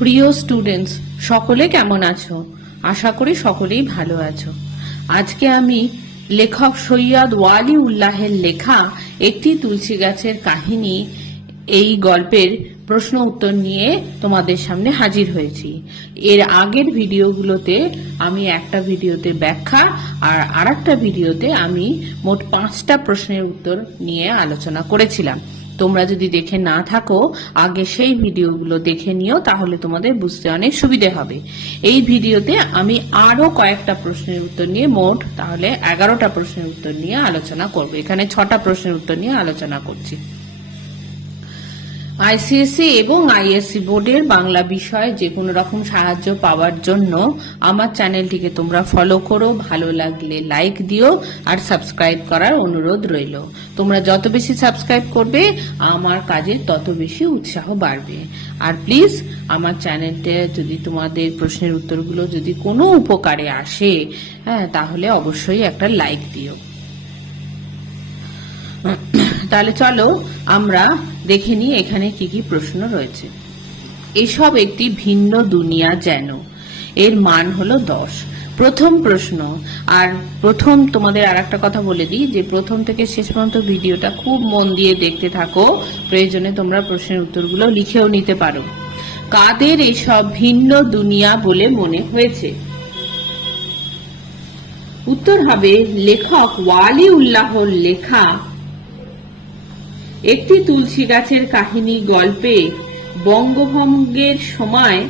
প্রিয় স্টুডেন্টস সকলে কেমন আছো? আশা করি সকলেই ভালো আছো। আজকে আমি লেখক সৈয়দ ওয়ালি উল্লাহের লেখা একটি তুলসী গাছের কাহিনী এই গল্পের প্রশ্ন উত্তর নিয়ে তোমাদের সামনে হাজির হয়েছি। এর আগের ভিডিওগুলোতে আমি একটা ভিডিওতে ব্যাখ্যা আর আরেকটা ভিডিওতে আমি মোট পাঁচটা প্রশ্নের উত্তর নিয়ে আলোচনা করেছিলাম। তোমরা যদি দেখে না থাকো, আগে সেই ভিডিওগুলো দেখে নিও, তাহলে তোমাদের বুঝতে অনেক সুবিধে হবে। এই ভিডিওতে আমি আরও কয়েকটা প্রশ্নের উত্তর নিয়ে, মোট তাহলে এগারোটা প্রশ্নের উত্তর নিয়ে আলোচনা করব। এখানে ছটা প্রশ্নের উত্তর নিয়ে আলোচনা করছি। আইসিএসসি এবং আইএসসি বোর্ডের বাংলা বিষয়ে যে কোনো রকম সাহায্য পাওয়ার জন্য আমার চ্যানেলটিকে তোমরা ফলো করো, ভালো লাগলে লাইক দিও আর সাবস্ক্রাইব করার অনুরোধ রইল। তোমরা যত বেশি সাবস্ক্রাইব করবে, আমার কাজে তত বেশি উৎসাহ বাড়বে। আর প্লিজ আমার চ্যানেলটা যদি তোমাদের প্রশ্নের উত্তরগুলো যদি কোনো উপকারে আসে হ্যাঁ তাহলে অবশ্যই একটা লাইক দিও। তাহলে চলো আমরা দেখে নিই এখানে কি কি প্রশ্ন রয়েছে। এসব একটি ভিন্ন দুনিয়া যেন। এর মান হলো দশ। প্রথম প্রশ্ন, আর প্রথম তোমাদের আর একটা কথা বলে দিই যে প্রথম থেকে শেষ পর্যন্ত ভিডিওটা খুব মন দিয়ে দেখতে থাকো। প্রয়োজনে তোমরা প্রশ্নের উত্তরগুলো লিখেও নিতে পারো। কাদের এসব ভিন্ন দুনিয়া বলে মনে হয়েছে? উত্তর হবে লেখক ওয়ালি উল্লাহর লেখা একটি তুলসী গাছের কাহিনী গল্পে বঙ্গভঙ্গের সময়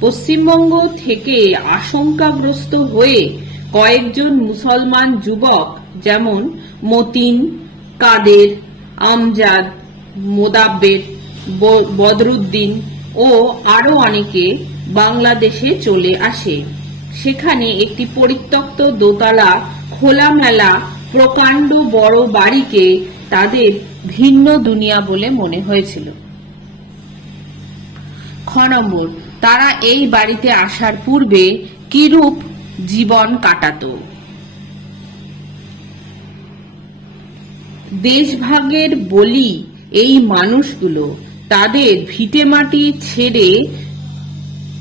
পশ্চিমবঙ্গ থেকে আশঙ্কাগ্রস্ত হয়ে কয়েকজন মুসলমান যুবক যেমন মতিন, কাদের, আমজাদ, মোদাব্বের বদরুদ্দিন ও আরও অনেকে বাংলাদেশে চলে আসে। সেখানে একটি পরিত্যক্ত দোতলা খোলামেলা প্রকাণ্ড বড় বাড়িকে তাদের ভিন্ন দুনিয়া বলে মনে হয়েছিল। খ নম্বর, তারা এই বাড়িতে আসার পূর্বে কিরূপ জীবন কাটাতো? দেশভাগের বলি এই মানুষগুলো তাদের ভিটেমাটি ছেড়ে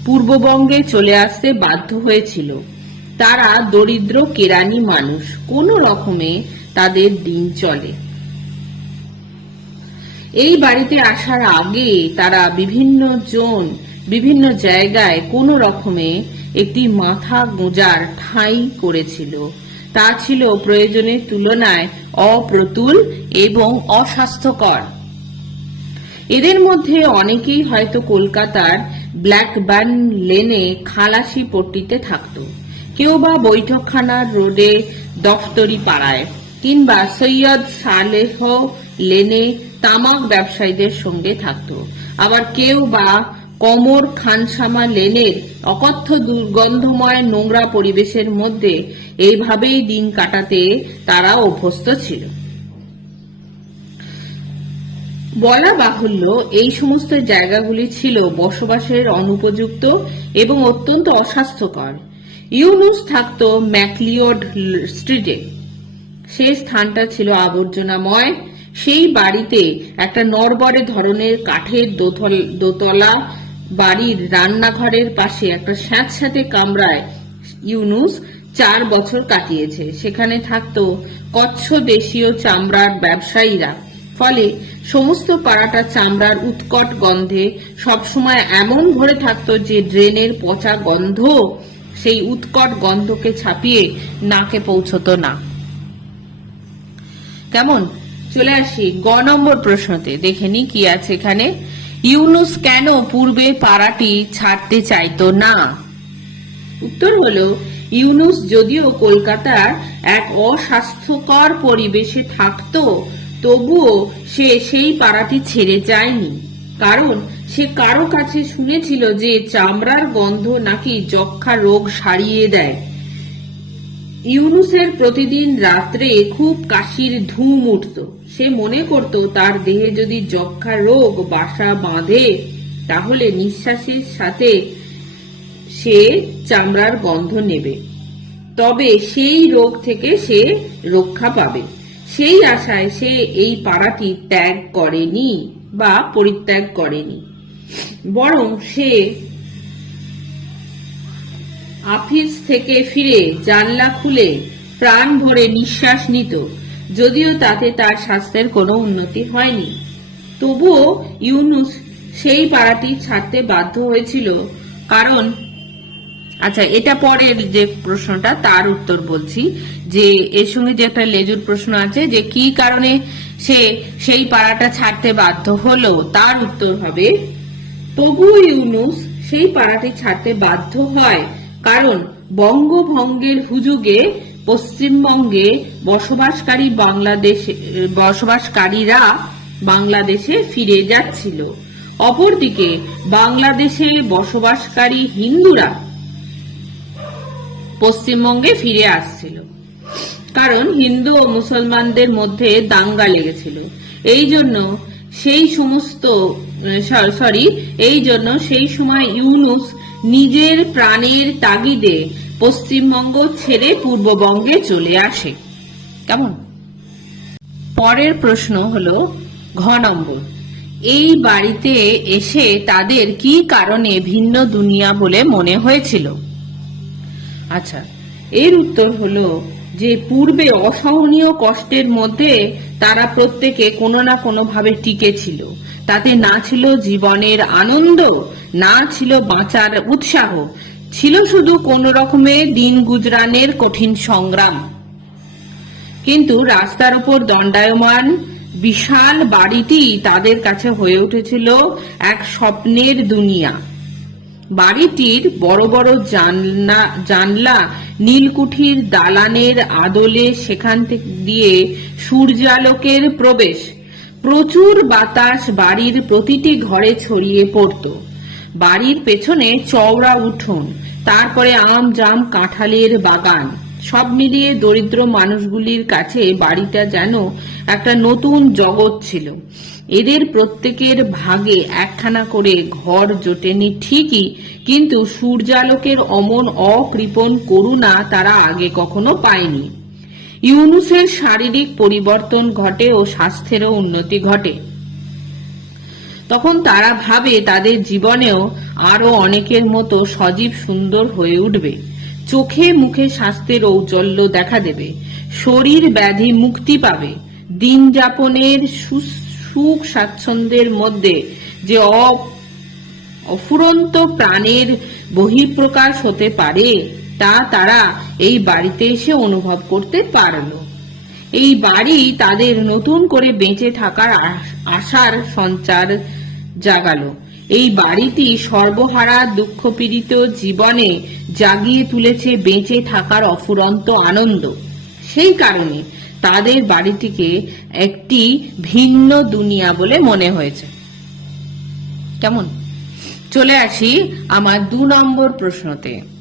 পূর্ববঙ্গে চলে আসতে বাধ্য হয়েছিল। তারা দরিদ্র কেরানি মানুষ, কোনো রকমে তাদের দিন চলে। এই বাড়িতে আসার আগে তারা বিভিন্ন জন, বিভিন্ন জায়গায় কোনো রকমে একটি মাথা গোঁজার ঠাঁই করেছিল। তা ছিল প্রয়োজনের তুলনায় অপ্রতুল এবং অস্বাস্থ্যকর। এদের মধ্যে অনেকেই হয়তো কলকাতার ব্ল্যাকবার্ন লেনে খালাসি পট্টিতে থাকত। কেউ বা বৈঠকখানার রোডে দফতরি পাড়ায় কিংবা সৈয়দ সালেহ লেনে তামাক ব্যবসায়ীদের সঙ্গে থাকত। আবার কেউ বা কমর খানসামা লেনের অকথ্য দুর্গন্ধময় নোংরা পরিবেশের মধ্যে এইভাবেই দিন কাটাতে তারা অভ্যস্ত ছিল। বলা বাহুল্য, এই সমস্ত জায়গাগুলি ছিল বসবাসের অনুপযুক্ত এবং অত্যন্ত অস্বাস্থ্যকর। ইউনুস থাকত ম্যাকলিওড স্ট্রিটে। সেই স্থানটা ছিল আবর্জনাময় সেই বাড়িতে একটা নরবরে ধরনের কাঠের দোতল- দোতলা বাড়ির রান্নাঘরের পাশে একটা স্যাঁতস্যাঁতে কামরায় ইউনুস চার বছর কাটিয়েছে। সেখানে থাকতো কচ্ছ দেশীয় চামড়ার ব্যবসায়ীরা। ফলে সমস্ত পাড়াটা চামড়ার উৎকট গন্ধে সবসময় এমন ভরে থাকতো যে ড্রেনের পচা গন্ধ সেই উৎকট গন্ধকে ছাপিয়ে নাকে পৌঁছতো না। কেমন? চলে আসি গ নম্বর প্রশ্নতে। দেখে নি কি আছে এখানে? ইউনুস কেন পূর্বে পাড়াটি ছাড়তে চাইতো না? উত্তর হলো, ইউনুস যদিও কলকাতার এক অস্বাস্থ্যকর পরিবেশে থাকতো, তবুও সে সেই পাড়াটি ছেড়ে যায়নি। কারণ সে কারও কাছে শুনেছিল যে চামড়ার গন্ধ নাকি যক্ষা রোগ সারিয়ে দেয়। ইউনুসের প্রতিদিন রাত্রে খুব কাশির ধুম উঠত। সে মনে করত, তার দেহে যদি যক্ষা রোগ বাসা বাঁধে, তাহলে নিঃশ্বাসের সাথে সে চামড়ার গন্ধ নেবে। তবে সেই রোগ থেকে সে রক্ষা পাবে। সেই আশায় সে এই পাড়াটি ত্যাগ করেনি বা পরিত্যাগ করেনি। বরং সে অফিস থেকে ফিরে জানলা খুলে প্রাণ ভরে নিঃশ্বাস নিত, যদিও তাতে তার স্বাস্থ্যের কোনো উন্নতি হয়নি। তবুও ইউনুস সেই পাড়াটি ছাড়তে বাধ্য হয়েছিল, কারণ আচ্ছা এটা পরের যে প্রশ্নটা, তার উত্তর বলছি, যে এর সঙ্গে যে একটা লেজুর প্রশ্ন আছে, যে কি কারণে সে সেই পাড়াটা ছাড়তে বাধ্য হলো, তার উত্তর হবে তবু ইউনুস সেই পাড়াটি ছাড়তে বাধ্য হয় কারণ বঙ্গভঙ্গের হুজুগে পশ্চিমবঙ্গে বসবাসকারী বাংলাদেশ, বসবাসকারীরা বাংলাদেশে ফিরে যাচ্ছিল। অপরদিকে বাংলাদেশে বসবাসকারী হিন্দুরা পশ্চিমবঙ্গে ফিরে আসছিল। কারণ হিন্দু ও মুসলমানদের মধ্যে দাঙ্গা লেগেছিল। এই জন্য সেই সমস্ত সরি এই জন্য সেই সময় ইউনুস নিজের প্রাণের তাগিদে পশ্চিমবঙ্গ ছেড়ে পূর্ববঙ্গে চলে আসে। কেমন? পরের প্রশ্ন হলো, ঘ নম্বর, এই বাড়িতে এসে তাদের কি কারণে ভিন্ন দুনিয়া বলে মনে হয়েছিল? আচ্ছা এর উত্তর হলো যে পূর্বে অসহনীয় কষ্টের মধ্যে তারা প্রত্যেকে কোনো না কোনো ভাবে টিকে ছিল। তাতে না ছিল জীবনের আনন্দ, না ছিল বাঁচার উৎসাহ। ছিল শুধু কোন রকমের দিন গুজরানের কঠিন সংগ্রাম। কিন্তু রাস্তার উপর দণ্ডায়মান বিশাল বাড়িটি তাদের কাছে হয়ে উঠেছিল এক স্বপ্নের দুনিয়া। বাড়িটির বড় বড় জানলা জানলা নীলকুঠির দালানের আদলে সেখান থেকে দিয়ে সূর্যালোকের প্রবেশ। প্রচুর বাতাস বাড়ির প্রতিটি ঘরে ছড়িয়ে পড়ত। বাড়ির পেছনে চওড়া উঠোন, তারপরে আম জাম কাঁঠালের বাগান। সব মিলিয়ে দরিদ্র মানুষগুলির কাছে বাড়িটা যেন একটা নতুন জগৎ ছিল। এদের প্রত্যেকের ভাগে একখানা করে ঘর জোটেনি ঠিকই, কিন্তু সূর্যালোকের অমন অকৃপণ করুণা তারা আগে কখনো পায়নি। ইউনুসের শারীরিক পরিবর্তন ঘটে ও স্বাস্থ্যেরও উন্নতি ঘটে। তখন তারা ভাবে তাদের জীবনেও আরও অনেকের মতো সজীব সুন্দর হয়ে উঠবে। চোখে মুখে স্বাস্থ্যের ঔজ্জ্বল্য দেখা দেবে। শরীর ব্যাধি মুক্তি পাবে। দিন যাপনের সুখ স্বাচ্ছন্দ্যের মধ্যে যে অফুরন্ত প্রাণের বহিঃপ্রকাশ হতে পারে। তা তারা এই বাড়িতে এসে অনুভব করতে পারল। এই বাড়ি তাদের নতুন করে বেঁচে থাকার আশার সঞ্চার জাগালো। এই বাড়িটি সর্বহারা দুঃখপীড়িত জীবনে জাগিয়ে তুলেছে বেঁচে থাকার অফুরন্ত আনন্দ। সেই কারণে তাদের বাড়িটিকে একটি ভিন্ন দুনিয়া বলে মনে হয়েছে। কেমন? চলে আসি আমার দু নম্বর প্রশ্নতে।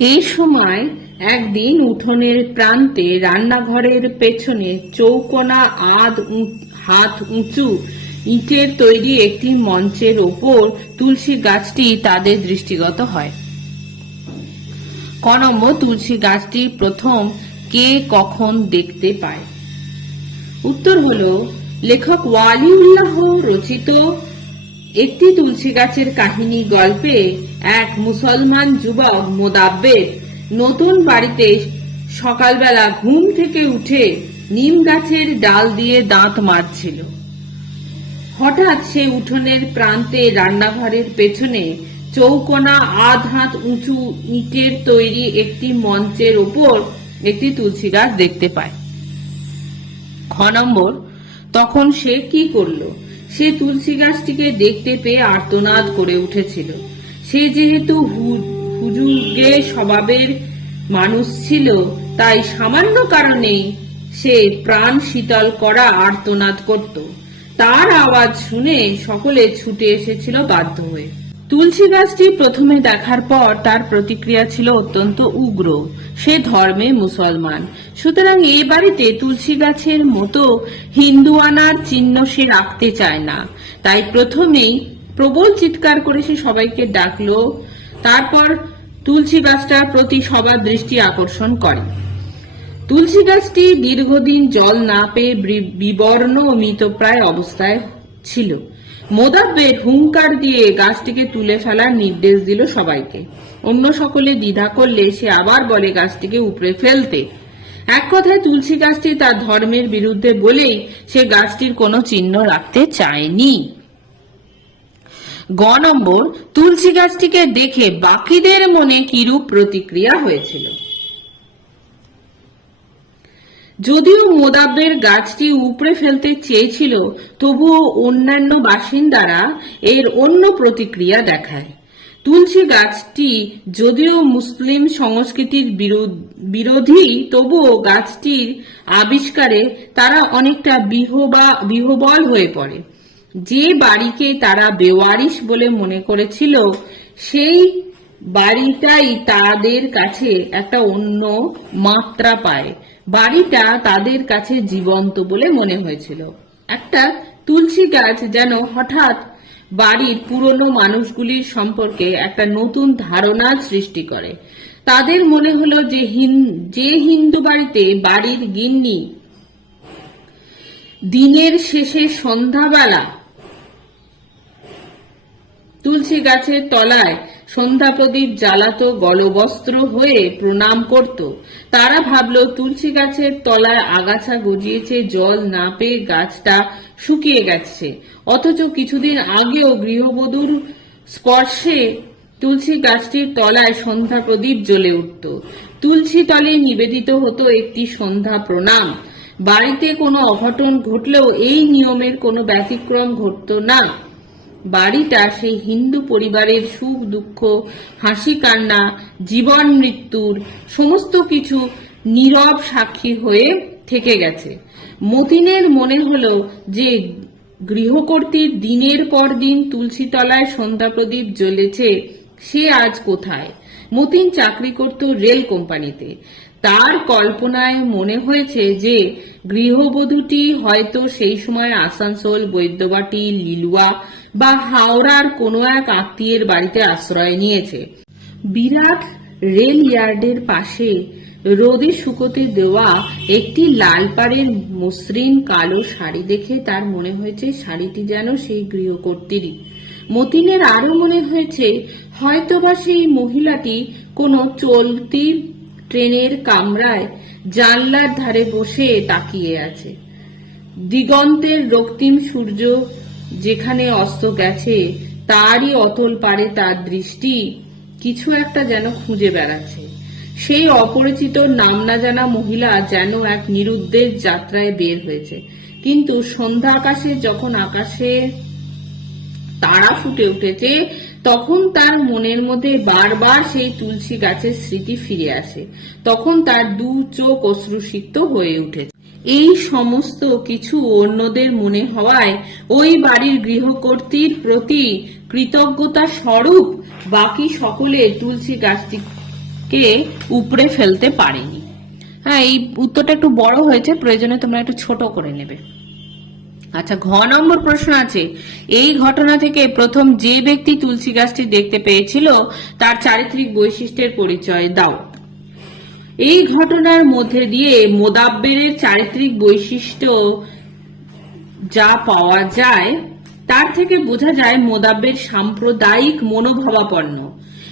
এই সময় একদিন উঠোনের প্রান্তে রান্নাঘরের পেছনে চৌকোনা আধ হাত উঁচু ইটের তৈরি একটি মঞ্চের ওপর তুলসী গাছটি তাদের দৃষ্টিগত হয়। ক নম্বর তুলসী গাছটি প্রথম কে কখন দেখতে পায়? উত্তর হল, লেখক ওয়ালিউল্লাহ রচিত একটি তুলসী গাছের কাহিনী গল্পে এক মুসলমান যুবক মোদাব্বের নতুন বাড়িতে সকালবেলা ঘুম থেকে উঠে নিম গাছের ডাল দিয়ে দাঁত মারছিল। হঠাৎ সে উঠোনের প্রান্তে রান্নাঘরের পেছনে চৌকোনা আধ হাত উঁচু ইটের তৈরি একটি মঞ্চের উপর একটি তুলসী গাছ দেখতে পায়। খ নম্বর, তখন সে কি করল? সে তুলসী গাছটিকে দেখতে পেয়ে আর্তনাদ করে উঠেছিল। সে যেহেতু হুজুগে স্বভাবের মানুষ ছিল, তাই সামান্য কারণেই সে প্রাণ শীতল করা আর্তনাদ করত। তার আওয়াজ শুনে সকলে ছুটে এসেছিল বাধ্য হয়ে। তুলসী গাছটি প্রথমে দেখার পর তার প্রতিক্রিয়া ছিল অত্যন্ত উগ্র। সে ধর্মে মুসলমান। সুতরাং এ বাড়িতে তুলসী গাছের মতো হিন্দু আনার চিহ্ন সে রাখতে চায় না। তাই প্রথমেই প্রবল চিৎকার করে সে সবাইকে ডাকলো। তারপর তুলসী গাছটার প্রতি সবার দৃষ্টি আকর্ষণ করে। তুলসী গাছটি দীর্ঘদিন জল না পেয়ে বিবর্ণ ও মৃতপ্রায় অবস্থায় ছিল। মোদাব্বের হুঙ্কার দিয়ে গাছটিকে তুলে ফেলার নির্দেশ দিল সবাইকে। অন্য সকলে দ্বিধা করলে সে আবার বলে গাছটিকে উপড়ে ফেলতে। এক কথায় তুলসী গাছটি তার ধর্মের বিরুদ্ধে বলেই সে গাছটির কোনো চিহ্ন রাখতে চায়নি। গ নম্বর, তুলসী গাছটিকে দেখে বাকিদের মনে কিরূপ প্রতিক্রিয়া হয়েছিল? যদিও মোদাব্বের গাছটি উপড়ে ফেলতে চেয়েছিল, তবুও অন্যান্য বাসিন্দারা এর অন্য প্রতিক্রিয়া দেখায়। তুলসী গাছটি যদিও মুসলিম সংস্কৃতির বিরোধী, তবুও গাছটির আবিষ্কারে তারা অনেকটা বিহবা বিহবল হয়ে পড়ে। যে বাড়িকে তারা বেওয়ারিশ বলে মনে করেছিল, সেই বাড়িটাই তাদের কাছে একটা অন্য মাত্রা পায়। বাড়িটা তাদের কাছে জীবন্ত বলে মনে হয়েছিল। একটা তুলসী গাছ যেন হঠাৎ বাড়ির পুরনো মানুষগুলির সম্পর্কে একটা নতুন ধারণা সৃষ্টি করে। তাদের মনে হলো যে যে হিন্দু বাড়িতে বাড়ির গিন্নি দিনের শেষে সন্ধ্যাবেলা তুলসী গাছের তলায় সন্ধ্যা প্রদীপ জ্বালাতো, গলবস্ত্র হয়ে প্রণাম করত। তারা ভাবল, তুলসী গাছের তলায় আগাছা গজিয়েছে, জল না পেয়ে গাছটা শুকিয়ে গেছে। অথচ কিছুদিন আগেও গৃহবধূর স্পর্শে তুলসী গাছটির তলায় সন্ধ্যা প্রদীপ জ্বলে উঠত। তুলসী তলে নিবেদিত হতো একটি সন্ধ্যা প্রণাম। বাড়িতে কোনো অঘটন ঘটলেও এই নিয়মের কোনো ব্যতিক্রম ঘটতো না। বাড়িটা সেই হিন্দু পরিবারের সুখ, দুঃখ, হাসি, কান্না, জীবন, মৃত্যুর সমস্ত কিছু নীরব সাক্ষী হয়ে থেকে গেছে। মতিনের মনে হলো যে গৃহকর্তীর দিনের পর দিন তুলসীতলায় সন্ধ্যা প্রদীপ জ্বলেছে, সে আজ কোথায়? মতিন চাকরি করত রেল কোম্পানিতে। তার কল্পনায় মনে হয়েছে যে, গৃহবধূটি হয়তো সেই সময় আসানসোল, বৈদ্যবাটি, লিলুয়া বা হাওড়ার কোনো এক আত্মীয়ের বাড়িতে আশ্রয় নিয়েছে। বিরাট রেল ইয়ার্ডের পাশে রোদে শুকোতে দেওয়া একটি লাল পাড়ের মসৃণ কালো শাড়ি দেখে তার মনে হয়েছে শাড়িটি যেন সেই গৃহকর্তীরই মতিনের আরও মনে হয়েছে, হয়তোবা সেই মহিলাটি কোনো চলতি ট্রেনের কামরায় জানলার ধারে বসে তাকিয়ে আছে। দিগন্তের রক্তিম সূর্য যেখানে অস্ত গেছে, তারই অতল পারে তার দৃষ্টি কিছু একটা যেন খুঁজে বেড়াচ্ছে। সেই অপরিচিত নাম না জানা মহিলা যেন এক নিরুদ্দেশ যাত্রায় বের হয়েছে। কিন্তু সন্ধ্যা আকাশে যখন আকাশে তারা ফুটে উঠেছে, তখন তার মনের মধ্যে বারবার সেই তুলসী গাছের স্মৃতি ফিরে আসে। তখন তার দু চোখ অশ্রুসিক্ত হয়ে উঠেছে। এই সমস্ত কিছু অন্যদের মনে হওয়ায় ওই বাড়ির গৃহকর্তীর প্রতি কৃতজ্ঞতা স্বরূপ বাকি সকলে তুলসী গাছটিকে উপড়ে ফেলতে পারেনি। হ্যাঁ এই উত্তরটা একটু বড় হয়েছে, প্রয়োজনে তোমরা একটু ছোট করে নেবে। আচ্ছা ঘ নম্বর প্রশ্ন আছে। এই ঘটনা থেকে প্রথম যে ব্যক্তি তুলসী গাছটি দেখতে পেয়েছিল, তার চারিত্রিক বৈশিষ্ট্যের পরিচয় দাও। এই ঘটনার মধ্যে দিয়ে মোদাব্বেরের চারিত্রিক বৈশিষ্ট্য যা পাওয়া যায়, তার থেকে বোঝা যায় মোদাব্বের সাম্প্রদায়িক মনোভাবাপন্ন।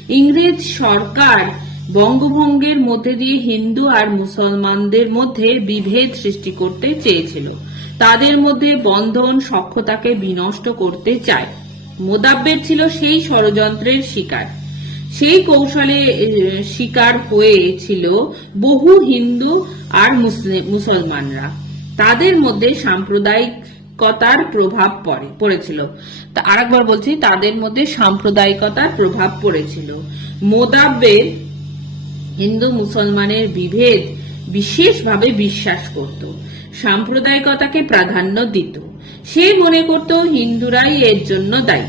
ইংরেজ সরকার বঙ্গভঙ্গের মধ্যে দিয়ে হিন্দু আর মুসলমানদের মধ্যে বিভেদ সৃষ্টি করতে চেয়েছিল। তাদের মধ্যে বন্ধন সক্ষতাকে বিনষ্ট করতে চায়। মোদাব্বের ছিল সেই ষড়যন্ত্রের শিকার। সেই কৌশলে শিকার হয়েছিল বহু হিন্দু আর মুসলমানরা। তাদের মধ্যে সাম্প্রদায়িকতার প্রভাব পড়ে, পড়েছিল। আরেকবার বলছি, তাদের মধ্যে সাম্প্রদায়িকতার প্রভাব পড়েছিল। মোদাব্বের হিন্দু মুসলমানের বিভেদ বিশেষভাবে বিশ্বাস করত। সাম্প্রদায়িকতাকে প্রাধান্য দিত। সে মনে করত হিন্দুরাই এর জন্য দায়ী।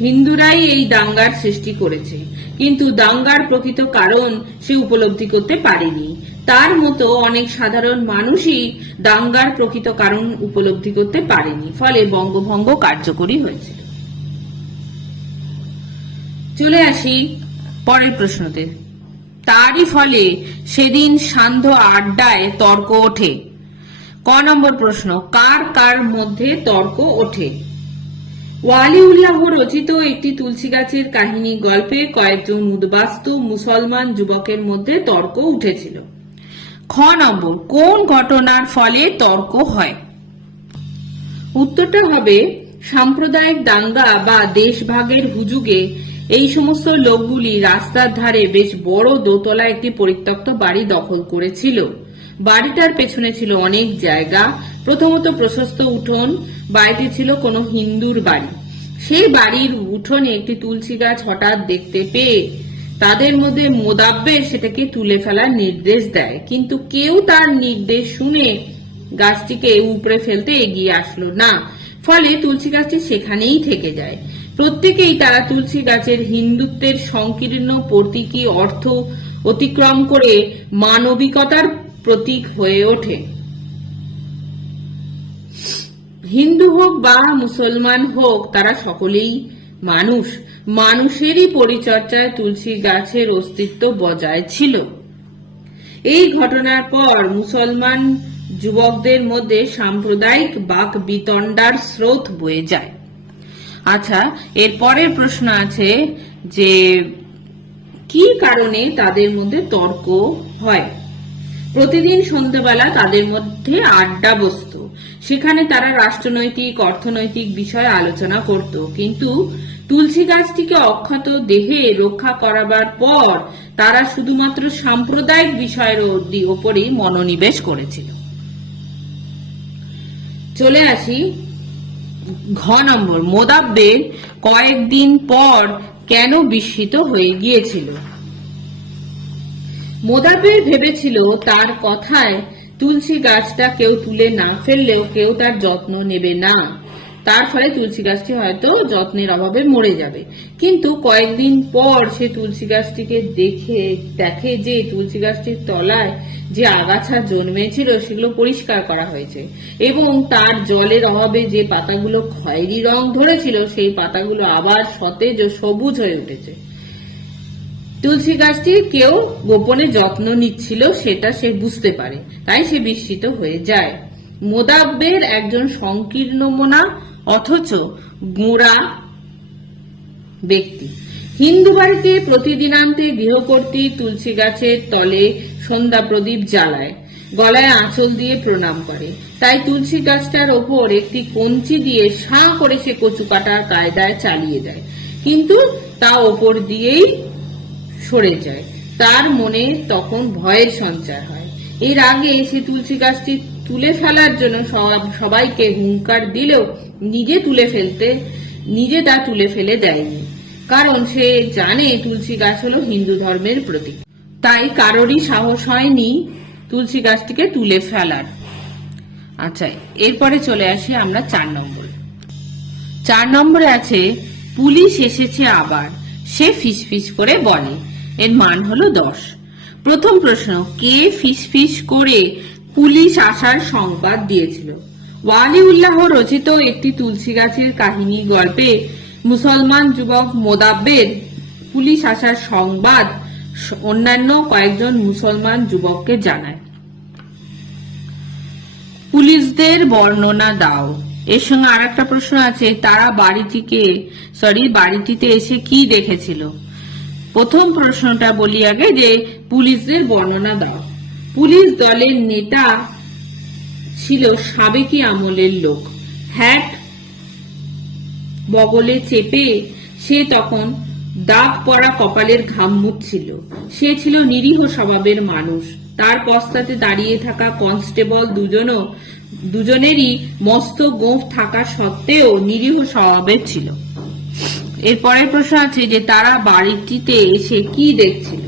হিন্দুরাই এই দাঙ্গার সৃষ্টি করেছে। কিন্তু দাঙ্গার প্রকৃত কারণ সে উপলব্ধি করতে পারেনি। তার মতো অনেক সাধারণ মানুষই দাঙ্গার প্রকৃত কারণ উপলব্ধি করতে পারেনি, ফলে বঙ্গভঙ্গ কার্যকরী হয়েছিল চলে আসি পরের প্রশ্নতে। তারই ফলে সেদিন সান্ধ্য আড্ডায় তর্ক ওঠে। ক নম্বর প্রশ্ন, কার কার মধ্যে তর্ক ওঠে? ওয়ালি ওয়ালিউল্লাহ রচিত একটি তুলসী গাছের কাহিনী গল্পে কয়েকজন উদ্বাস্তু মুসলমান যুবকের মধ্যে তর্ক উঠেছিল। খ নম্বর, কোন ঘটনার ফলে তর্ক হয়? উত্তরটা হবে, সাম্প্রদায়িক দাঙ্গা বা দেশভাগের হুজুগে এই সমস্ত লোকগুলি রাস্তার ধারে বেশ বড় দোতলা একটি পরিত্যক্ত বাড়ি দখল করেছিল। বাড়িটার পেছনে ছিল অনেক জায়গা। প্রথমত প্রশস্ত উঠোন, বাড়িটি ছিল কোনো হিন্দুর বাড়ি। সেই বাড়ির উঠোনে একটি তুলসী গাছ হঠাৎ দেখতে পেয়ে তাদের মধ্যে মোদাব্বের সেটাকে তুলে ফেলার নির্দেশ দেয়। কিন্তু কেউ তার নির্দেশ শুনে গাছটিকে উপড়ে ফেলতে এগিয়ে আসলো না। ফলে তুলসী গাছটি সেখানেই থেকে যায়। প্রত্যেকেই তারা তুলসী গাছের হিন্দুত্বের সংকীর্ণ প্রতীকী অর্থ অতিক্রম করে মানবিকতার প্রতীক হয়ে ওঠে। হিন্দু হোক বা মুসলমান হোক, তারা সকলেই মানুষ। মানুষেরই পরিচর্যায় তুলসী গাছের অস্তিত্ব বজায় ছিল। এই ঘটনার পর মুসলমান যুবকদের মধ্যে সাম্প্রদায়িক বাক বিতণ্ডার স্রোত বয়ে যায়। আচ্ছা এর পরের প্রশ্ন আছে যে, কি কারণে তাদের মধ্যে তর্ক হয়? প্রতিদিন সন্ধ্যেবেলা তাদের মধ্যে আড্ডা বসত। সেখানে তারা রাষ্ট্রনৈতিক, অর্থনৈতিক বিষয়ে আলোচনা করত। কিন্তু তুলসী গাছটিকে অক্ষত দেহে রক্ষা করাবার পর তারা শুধুমাত্র সাম্প্রদায়িক বিষয়ের ওপরেই মনোনিবেশ করেছিল। চলে আসি ঘ নম্বর। মোদাব্বের কয়েকদিন পর কেন বিস্মিত হয়ে গিয়েছিল? মোদাবের ভেবেছিল তার কথায় তুলসী গাছটা কেউ তুলে না ফেললেও কেউ তার যত্ন নেবে না। তার ফলে তুলসী গাছটি হয়তো যত্নের অভাবে মরে যাবে। কিন্তু কয়েকদিন পর সে তুলসী গাছটিকে দেখে দেখে যে তুলসী গাছটির তলায় যে আগাছা জন্মেছিল সেগুলো পরিষ্কার করা হয়েছে এবং তার জলের অভাবে যে পাতাগুলো খয়েরি রং ধরেছিল, সেই পাতাগুলো আবার সতেজ ও সবুজ হয়ে উঠেছে। তুলসী গাছটি কেউ গোপনে যত্ন নিচ্ছিল সেটা সে বুঝতে পারে। তাই সে বিস্মিত হয়ে যায়। মোদাব্বের একজন সংকীর্ণ মোনা, অথচ গোঁড়া ব্যক্তি। হিন্দু বাড়িতে প্রতিদিনান্তে গৃহকর্ত্রী তুলসী গাছের তলে সন্ধ্যা প্রদীপ জ্বালায়। গলায় আঁচল দিয়ে প্রণাম করে। তাই তুলসী গাছটার ওপর একটি কঞ্চি দিয়ে সাঁ করে সে কচু কাটার কায়দায় চালিয়ে দেয় কিন্তু তা ওপর দিয়েই সরে যায়। তার মনে তখন ভয়ের সঞ্চার হয়। এর আগে সে তুলসী গাছটি তুলে ফেলার জন্য সবাইকে হুঙ্কার দিলেও নিজে তুলে ফেলতে, নিজে তা তুলে ফেলে দেয়নি। কারণ সে জানে তুলসী গাছ হলো হিন্দু ধর্মের প্রতীক। তাই কারোরই সাহস হয়নি তুলসী গাছটিকে তুলে ফেলার। আচ্ছা এরপরে চলে আসি আমরা চার নম্বর। চার নম্বরে আছে, পুলিশ এসেছে আবার। সে ফিসফিস করে বলে এর মান হলো দশ। প্রথম প্রশ্ন, কে ফিসফিস করে পুলিশ আসার সংবাদ দিয়েছিল? ওয়ালিউল্লাহ রচিত একটি তুলসী গাছের কাহিনী গল্পে মুসলমান যুবক মোদাব্বের পুলিশ আসার সংবাদ অন্যান্য কয়েকজন মুসলমান যুবককে জানায়। পুলিশদের বর্ণনা দাও। এর সঙ্গে আর একটা প্রশ্ন আছে, তারা বাড়িটিকে সরি বাড়িটিতে এসে কি দেখেছিল? প্রথম প্রশ্নটা বলি আগে যে পুলিশদের বর্ণনা দাও। পুলিশ দলের নেতা ছিল সাবেকি আমলের লোক। হ্যাট বগলে চেপে সে তখন দাগ পড়া কপালের ঘাম মুছছিল সে ছিল নিরীহ স্বভাবের মানুষ। তার পশ্চাতে দাঁড়িয়ে থাকা কনস্টেবল দুজনও, দুজনেরই মস্ত গোঁফ থাকা সত্ত্বেও নিরীহ স্বভাবের ছিল। এর পরের প্রশ্ন আছে যে তারা বাড়িটিতে এসে কি দেখছিল?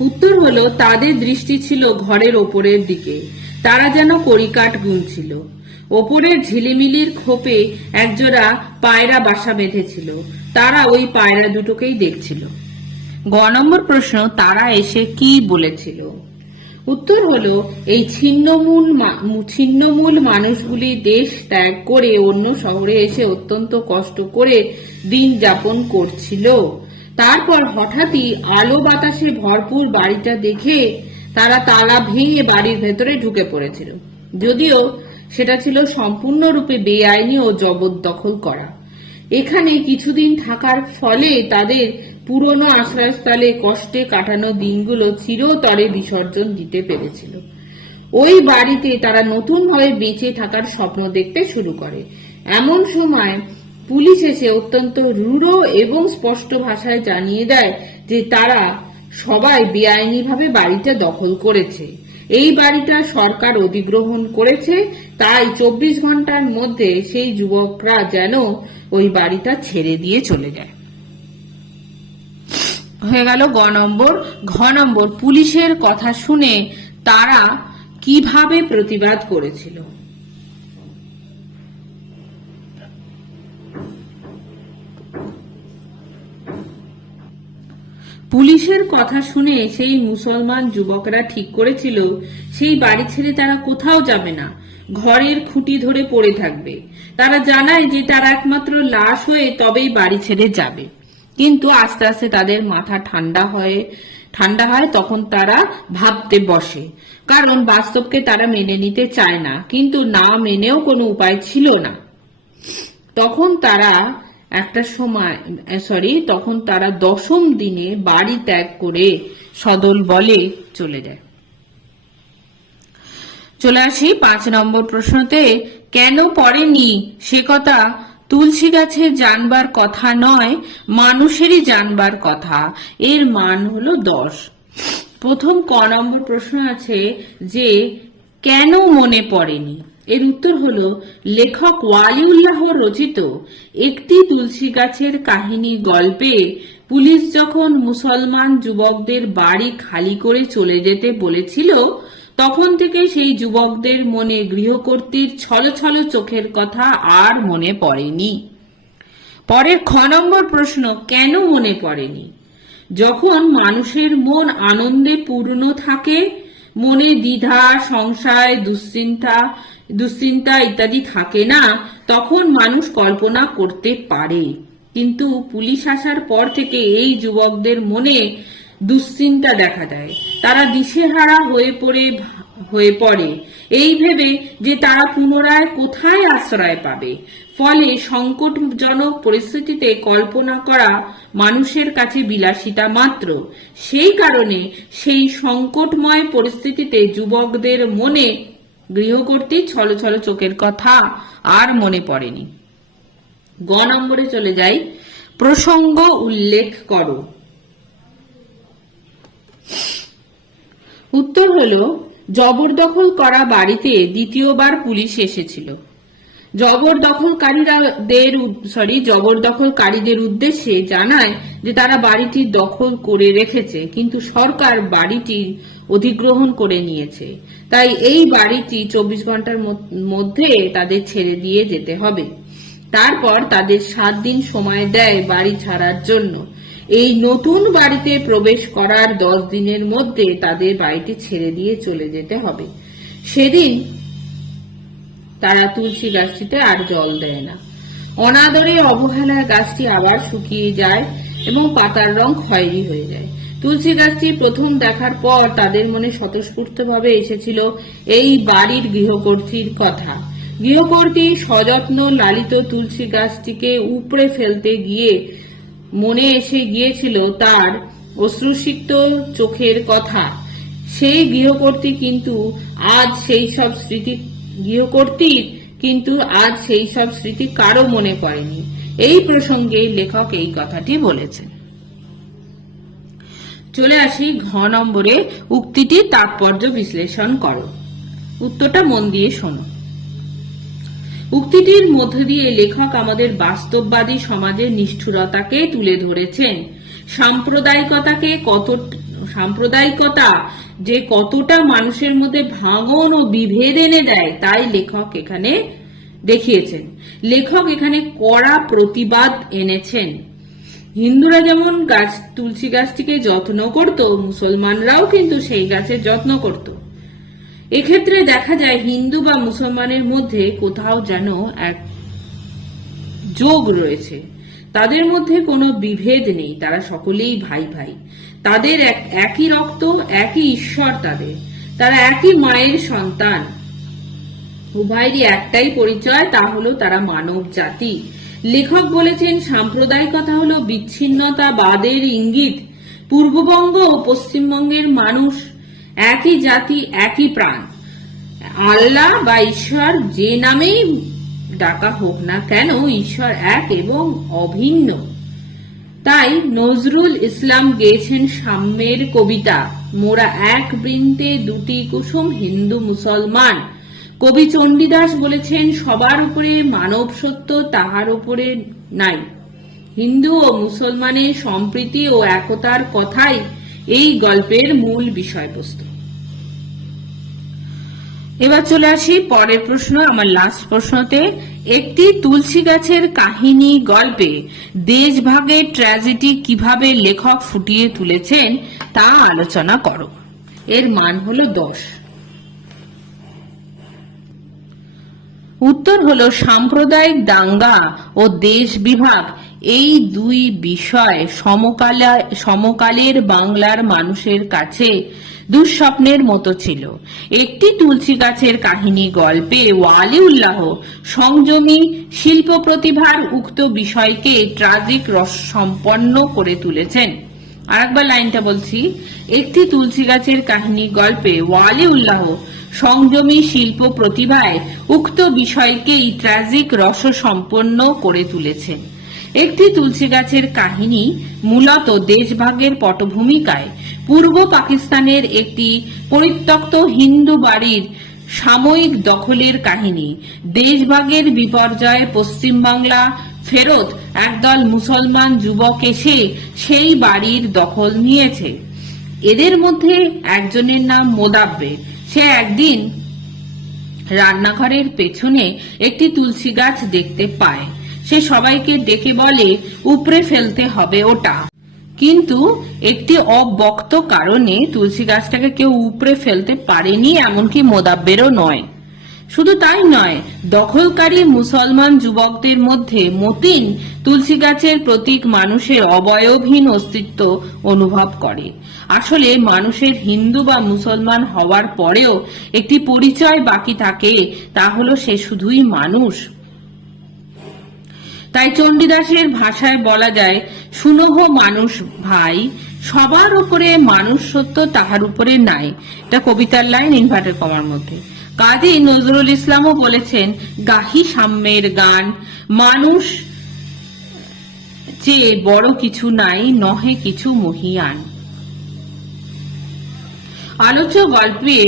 উত্তর হলো, তাদের দৃষ্টি ছিল ঘরের ওপরের দিকে। তারা যেন কড়িকাঠ গুনছিল। ওপরের ঝিলিমিলির খোপে একজোড়া পায়রা বাসা বেঁধেছিল। তারা ওই পায়রা দুটোকেই দেখছিল। গ নম্বর প্রশ্ন, তারা এসে কি বলেছিল? উত্তর হলো, এই ছিন্নমূল ছিন্নমূল মানুষগুলি দেশ ত্যাগ করে অন্য শহরে এসে অত্যন্ত কষ্ট করে দিন যাপন করছিল। তারপর হঠাৎই আলো বাতাসে ভরপুর বাড়িটা দেখে তারা তালা ভেঙে বাড়ির ভেতরে ঢুকে পড়েছিল। যদিও সেটা ছিল সম্পূর্ণরূপে বেআইনি ও জবরদখল করা। এখানে কিছুদিন থাকার ফলে তাদের পুরনো আশ্রয়স্থলে কষ্টে কাটানো দিনগুলো চিরতরে বিসর্জন দিতে পেরেছিল। ওই বাড়িতে তারা নতুনভাবে বেঁচে থাকার স্বপ্ন দেখতে শুরু করে। এমন সময় পুলিশ এসে অত্যন্ত রূঢ় এবং স্পষ্ট ভাষায় জানিয়ে দেয় যে তারা সবাই বেআইনিভাবে বাড়িটা দখল করেছে। এই বাড়িটা সরকার অধিগ্রহণ করেছে, তাই চব্বিশ ঘণ্টার মধ্যে সেই যুবকরা যেন ওই বাড়িটা ছেড়ে দিয়ে চলে যায়। হয়ে গেল গ নম্বর। ঘ নম্বর, পুলিশের কথা শুনে তারা কীভাবে প্রতিবাদ করেছিল? পুলিশের কথা শুনে সেই মুসলমান যুবকরা ঠিক করেছিল, সেই বাড়ি ছেড়ে তারা কোথাও যাবে না। ঘরের খুঁটি ধরে পড়ে থাকবে। তারা জানায় যে তারা একমাত্র লাশ হয়ে তবেই বাড়ি ছেড়ে যাবে। কিন্তু আস্তে আস্তে তাদের মাথা ঠান্ডা হয়ে, ঠান্ডা হয়, তখন তারা ভাবতে বসে। কারণ বাস্তবকে তারা মেনে নিতে চায় না, কিন্তু না মেনেও কোনো উপায় ছিল না। তখন তারা একটা সময় সরি তখন তারা দশম দিনে বাড়ি ত্যাগ করে সদল বলে চলে যায়। চলে আসি পাঁচ নম্বর প্রশ্নতে, কেন পড়েনি সে কথা তুলসী গাছে জানবার কথা নয়, মানুষেরই জানবার কথা। এর মান হলো দশ। প্রথম ক নম্বর প্রশ্ন আছে যে, কেন মনে পড়েনি? এর উত্তর হলো, লেখক ওয়ালিউল্লাহ রচিত একটি তুলসী গাছের কাহিনী গল্পে পুলিশ যখন মুসলমান যুবকদের বাড়ি খালি করে চলে যেতে বলেছিল তখন থেকে সেই যুবকদের মনে গৃহকর্তীর ছলছল চোখের কথা আর মনে পড়েনি। পরের খ নম্বর প্রশ্ন, কেন মনে পড়েনি? যখন মানুষের মন আনন্দে পূর্ণ থাকে, মনে দ্বিধা, সংশয়, দুশ্চিন্তা দুশ্চিন্তা ইত্যাদি থাকে না, তখন মানুষ কল্পনা করতে পারে। কিন্তু পুলিশ আসার পর থেকে এই যুবকদের মনে দুশ্চিন্তা দেখা দেয়। তারা দিশেহারা হয়ে পড়ে হয়ে পড়ে। এই ভেবে যে তারা পুনরায় কোথায় আশ্রয় পাবে। ফলে সংকটজনক পরিস্থিতিতে কল্পনা করা মানুষের কাছে বিলাসিতা মাত্র। সেই কারণে সেই সংকটময় পরিস্থিতিতে যুবকদের মনে গৃহকর্তী ছল ছল চোখের কথা আর মনে পড়েনি। গ নম্বরে চলে যাই। প্রসঙ্গ উল্লেখ করো। উত্তর হলো, জবরদখল করা বাড়িতে দ্বিতীয়বার পুলিশ এসেছিল। জবরদখলকারীদের সরি জবরদখলকারীদের উদ্দেশ্যে জানায় যে তারা বাড়িটি দখল করে রেখেছে, কিন্তু সরকার বাড়িটি অধিগ্রহণ করে নিয়েছে। তাই এই বাড়িটি চব্বিশ ঘণ্টার মধ্যে তাদের ছেড়ে দিয়ে যেতে হবে। তারপর তাদের সাত দিন সময় দেয় বাড়ি ছাড়ার জন্য। এই নতুন বাড়িতে প্রবেশ করার দশ দিনের মধ্যে তাদের বাড়িটি ছেড়ে দিয়ে চলে যেতে হবে। সেদিন তারা তুলসী গাছটিতে আর জল দেয় না। অনাদরে অবহেলায় গাছটি আবার শুকিয়ে যায় এবং পাতার রং খয়েরি হয়ে যায়। তুলসী গাছটি প্রথম দেখার পর তাদের মনে স্বতঃস্ফূর্তভাবে এসেছিল এই বাড়ির গৃহকর্তীর কথা। গৃহকর্তী সযত্ন লালিত তুলসী গাছটিকে উপড়ে ফেলতে গিয়ে মনে এসে গিয়েছিল তার অশ্রুসিক্ত চোখের কথা। সেই গৃহকর্তী কিন্তু আজ সেই সব স্মৃতি, গৃহকর্তীর কিন্তু আজ সেই সব স্মৃতি কারও মনে পড়েনি। এই প্রসঙ্গে লেখক এই কথাটি বলেছেন। চলে আসি ঘ নম্বরে, উক্তিটির তাৎপর্য বিশ্লেষণ করো। উত্তরটা মন দিয়ে শোনো। উক্তিটির মধ্যে দিয়ে লেখক আমাদের বাস্তববাদী সমাজের নিষ্ঠুরতাকে তুলে ধরেছেন। সাম্প্রদায়িকতাকে কত সাম্প্রদায়িকতা যে কতটা মানুষের মধ্যে ভাঙন ও বিভেদ এনে দেয়, তাই লেখক এখানে দেখিয়েছেন। লেখক এখানে কড়া প্রতিবাদ এনেছেন। হিন্দুরা যেমন গাছ তুলসী গাছটিকে যত্ন করত, মুসলমানরাও কিন্তু সেই গাছের যত্ন করত। এক্ষেত্রে দেখা যায় হিন্দু বা মুসলমানের মধ্যে কোথাও যেন এক যোগ রয়েছে। তাদের মধ্যে কোনো বিভেদ নেই, তারা সকলেই ভাই ভাই। তাদের একই রক্ত, একই ঈশ্বর তাদের। তারা একই মায়ের সন্তান। উভয়েরই একটাই পরিচয়, তা হলো তারা মানব জাতি। লেখক বলেছেন সাম্প্রদায়িকতা হলো বিচ্ছিন্নতাবাদের ইঙ্গিত। পূর্ববঙ্গ ও পশ্চিমবঙ্গের মানুষ একই জাতি, একই প্রাণ। আল্লাহ বা ঈশ্বর যে নামেই ডাকা হোক না কেন, ঈশ্বর এক এবং অভিন্ন। তাই নজরুল ইসলাম গেয়েছেন সাম্যের কবিতা, মোরা এক বৃন্তে দুটি কুসুম হিন্দু মুসলমান। কবি চণ্ডীদাস বলেছেন, সবার উপরে মানব সত্য, তাহার উপরে নাই। হিন্দু ও মুসলমানের সম্প্রীতি ও একতার কথাই এই গল্পের মূল বিষয়বস্তু। এবার চলে আসি পরের প্রশ্ন, আমার লাস্ট প্রশ্নতে। একটি তুলসী গাছের কাহিনী গল্পে দেশভাগের ট্র্যাজেডি কীভাবে লেখক ফুটিয়ে তুলেছেন তা আলোচনা করো। এর মান হলো দশ। উত্তর হলো সাম্প্রদায়িক দাঙ্গা ও দেশ বিভাগ। এই দুই বিষয় সমকালা, সমকালের বাংলার মানুষের কাছে দুঃস্বপ্নের মতো ছিল। একটি তুলসী গাছের কাহিনী গল্পে ওয়ালিউল্লাহ সংযমী শিল্প প্রতিভার উক্ত বিষয়কে ট্রাজিক রস সম্পন্ন করে তুলেছেন। আরেকবার লাইনটা বলছি। একটি তুলসী গাছের কাহিনী গল্পে ওয়ালিউল্লাহ সংযমী শিল্প প্রতিভায় উক্ত বিষয়কেই ট্র্যাজিক রস সম্পন্ন করে তুলেছেন একটি তুলসী গাছের কাহিনী মূলত দেশভাগের পটভূমিকায় পূর্ব পাকিস্তানের একটি পরিত্যক্ত হিন্দু বাড়ির সাময়িক দখলের কাহিনী। দেশভাগের বিপর্যয়ে পশ্চিমবাংলা ফেরত একদল মুসলমান যুবক এসে সেই বাড়ির দখল নিয়েছে। এদের মধ্যে একজনের নাম মোদাব্বে। সে একদিন রান্নাঘরের পেছনে একটি তুলসী গাছ দেখতে পায়। সে সবাইকে ডেকে বলে উপরে ফেলতে হবে ওটা। কিন্তু একটি অবক্ত কারণে তুলসী গাছটাকে কেউ উপড়ে ফেলতে পারেনি, এমনকি মোদাব্বেরও নয়। শুধু তাই নয়, দখলকারী মুসলমান যুবকদের মধ্যে মতিন তুলসী গাছের প্রতীক মানুষের অবয়বহীন অস্তিত্ব অনুভব করে। আসলে মানুষের হিন্দু বা মুসলমান হওয়ার পরেও একটি পরিচয় বাকি থাকে, তা হলো সে শুধুই মানুষ। তাই চণ্ডীদাসের ভাষায় বলা যায়, সুনহ মানুষ ভাই, সবার উপরে মানুষ সত্য তাহার উপরে নাই। এটা কবিতার লাইন ইনভার্টার কমার মধ্যে। কাজী নজরুল ইসলামও বলেছেন, গাহি সাম্যের গান। মানুষ চেয়ে বড় কিছু নাই, নহে কিছু মহিয়ান। আলোচ্য গল্পে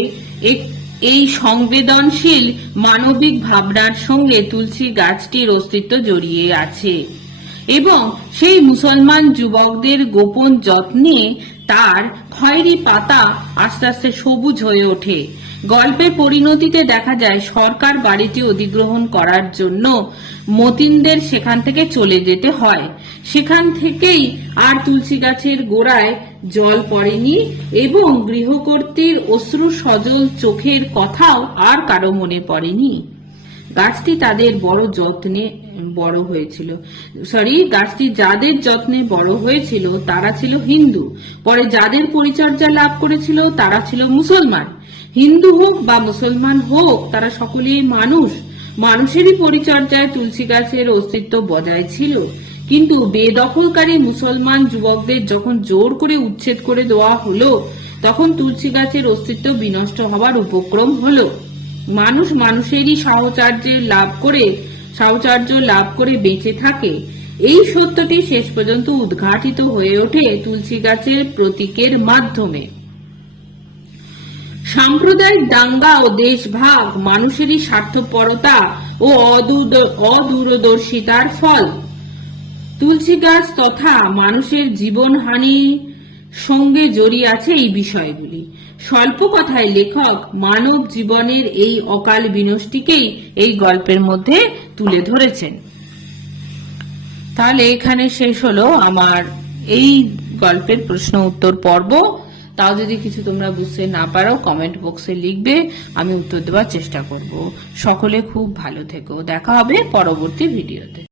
এই সংবেদনশীল মানবিক ভাবনার সঙ্গে তুলসী গাছটির অস্তিত্ব জড়িয়ে আছে এবং সেই মুসলমান যুবকদের গোপন যত্নে তার খয়েরি পাতা আস্তে আস্তে সবুজ হয়ে ওঠে। গল্পের পরিণতিতে দেখা যায় সরকার বাড়িটি অধিগ্রহণ করার জন্য মতিনদের সেখান থেকে চলে যেতে হয়। সেখান থেকেই আর তুলসী গাছের গোড়ায় জল পড়েনি এবং গৃহকর্ত্রীর অশ্রু সজল চোখের কথাও আর কারও মনে পড়েনি। গাছটি তাদের বড় যত্নে বড় হয়েছিল। সরি গাছটি যাদের যত্নে বড় হয়েছিল, তারা ছিল হিন্দু। পরে যাদের পরিচর্যা লাভ করেছিল, তারা ছিল মুসলমান। হিন্দু হোক বা মুসলমান হোক, তারা সকলেই মানুষ। মানুষেরই পরিচর্যায় তুলসী গাছের অস্তিত্ব বজায় ছিল। কিন্তু বেদখলকারী মুসলমান যুবকদের যখন জোর করে উচ্ছেদ করে দেওয়া হলো, তখন তুলসী গাছের অস্তিত্ব বিনষ্ট হবার উপক্রম হলো। মানুষ মানুষেরই সাহচর্যের লাভ করে, সাহচর্য লাভ করে বেঁচে থাকে। এই সত্যটি শেষ পর্যন্ত উদ্ঘাটিত হয়ে ওঠে তুলসী গাছের প্রতীকের মাধ্যমে। সাম্প্রদায়িক দাঙ্গা ও দেশভাগ মানুষেরই স্বার্থপরতা ও অদূরদর্শিতার ফল। তুলসী গাছ তথা মানুষের জীবনহানির সঙ্গে জড়িয়ে আছে এই বিষয়গুলি। স্বল্প কথায় লেখক মানব জীবনের এই অকাল বিনষ্টিকেই এই গল্পের মধ্যে তুলে ধরেছেন। তাহলে এখানে শেষ হলো আমার এই গল্পের প্রশ্ন উত্তর পর্ব। তাও যদি কিছু তোমরা বুঝতে না পারো কমেন্ট বক্সে লিখবে, আমি উত্তর দেওয়ার চেষ্টা করব। সকলে খুব ভালো থেকো। দেখা হবে পরবর্তী ভিডিওতে